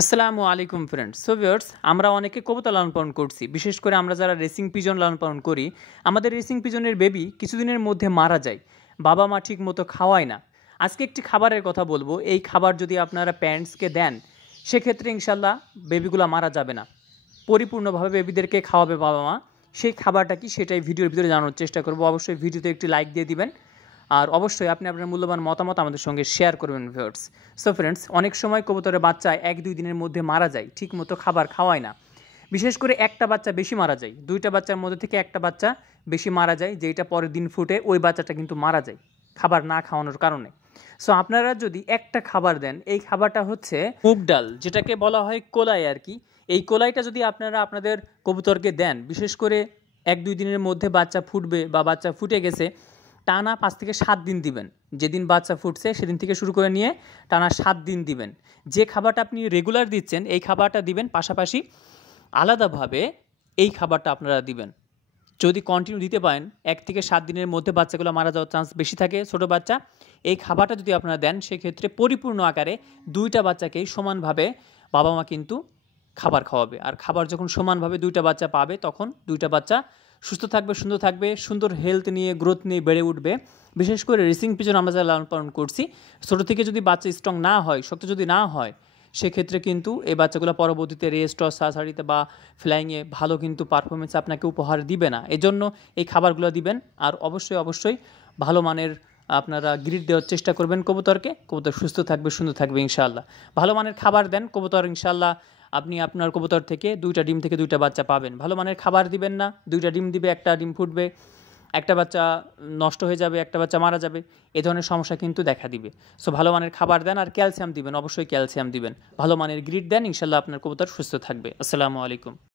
আসসালামু আলাইকুম friends. So viewers, আমরা অনেকে কবুতর লালন পালন করছি। বিশেষ করে আমরা যারা রেসিং পিজন লালন পালন করি, আমাদের রেসিং পিজনের বেবি কিছুদিনের মধ্যে মারা যায়। বাবা মা ঠিক মতো খাওয়ায় না। আজকে একটি খাবারের কথা বলবো। এই খাবার যদি আপনারা প্যারেন্টসকে দেন, সেক্ষেত্রে ইনশাল্লাহ বেবিগুলো মারা যাবে না। পরিপূর্ণভাবে বেবিদেরকে খাওয়াবে বাবা মা। সেই খাবারটা কি সেটাই ভিডিওর ভিতরে জানানোর চেষ্টা করব। অবশ্যই ভিডিওতে একটি লাইক দিয়ে দিবেন। আর অবশ্যই আপনি আপনার মূল্যবান মতামত আমাদের সঙ্গে শেয়ার করবেন ভিউয়ার্স। সো ফ্রেন্ডস, অনেক সময় কবুতরের বাচ্চা 1-2 দিনের মধ্যে মারা যায়, ঠিকমতো খাবার খাওয়ায় না। বিশেষ করে একটা বাচ্চা বেশি মারা যায়, 2টা বাচ্চার মধ্যে থেকে একটা বাচ্চা বেশি মারা যায়, যেটা পরের দিন ফুটে ওই বাচ্চাটা কিন্তু মারা যায় খাবার না খাওয়ানোর কারণে। সো আপনারা যদি একটা খাবার দেন, এই খাবারটা হচ্ছে মুগ ডাল, যেটাকে বলা হয় কোলাই আর কি। এই কোলাইটা যদি আপনারা আপনাদের কবুতরকে দেন, বিশেষ করে 1-2 দিনের মধ্যে বাচ্চা ফুটবে বা বাচ্চা ফুটে গেছে, টানা 5 থেকে 7 দিন দিবেন। যেদিন বাচ্চা ফুটছে সেদিন থেকে শুরু করে নিয়ে টানা 7 দিন দিবেন। যে খাবারটা আপনি রেগুলার দিচ্ছেন এই খাবারটা দিবেন, পাশাপাশি আলাদাভাবে এই খাবারটা আপনারা দিবেন। যদি কন্টিনিউ দিতে পারেন, 1 থেকে 7 দিনের মধ্যে বাচ্চাগুলো মারা যাওয়ার চান্স বেশি থাকে, ছোটো বাচ্চা। এই খাবারটা যদি আপনারা দেন, সেক্ষেত্রে পরিপূর্ণ আকারে 2টা বাচ্চাকেই সমানভাবে বাবা মা কিন্তু খাবার খাওয়াবে। আর খাবার যখন সমানভাবে 2টা বাচ্চা পাবে, তখন 2টা বাচ্চা সুস্থ থাকবে, সুন্দর থাকবে, সুন্দর হেলথ নিয়ে, গ্রোথ নিয়ে বেড়ে উঠবে। বিশেষ করে রেসিং পিজন আমরা যারা লালন পালন করছি, ছোটো থেকে যদি বাচ্চা স্ট্রং না হয়, শক্ত যদি না হয়, সেক্ষেত্রে কিন্তু এই বাচ্চাগুলো পরবর্তীতে রেস টস সার্সারিতে বা ফ্লাইংয়ে ভালো কিন্তু পারফরমেন্স আপনাকে উপহার দিবে না। এজন্য এই খাবারগুলো দিবেন। আর অবশ্যই ভালো মানের আপনারা গ্রিড দেওয়ার চেষ্টা করবেন কবুতরকে। কবুতর সুস্থ থাকবে, সুন্দর থাকবে ইনশাআল্লাহ। ভালো মানের খাবার দেন কবুতর, ইনশাআল্লাহ আপনি আপনার কবুতর থেকে 2টা ডিম থেকে 2টা বাচ্চা পাবেন। ভালো মানের খাবার দিবেন না, 2টা ডিম দিবে, একটা ডিম ফুটবে, একটা বাচ্চা নষ্ট হয়ে যাবে, একটা বাচ্চা মারা যাবে, এ ধরনের সমস্যা কিন্তু দেখা দিবে। সো ভালো মানের খাবার দেন আর ক্যালসিয়াম দিবেন, অবশ্যই ক্যালসিয়াম দিবেন। ভালো মানের গ্রিড দেন, ইনশাআল্লাহ আপনার কবুতর সুস্থ থাকবে। আসসালামু আলাইকুম।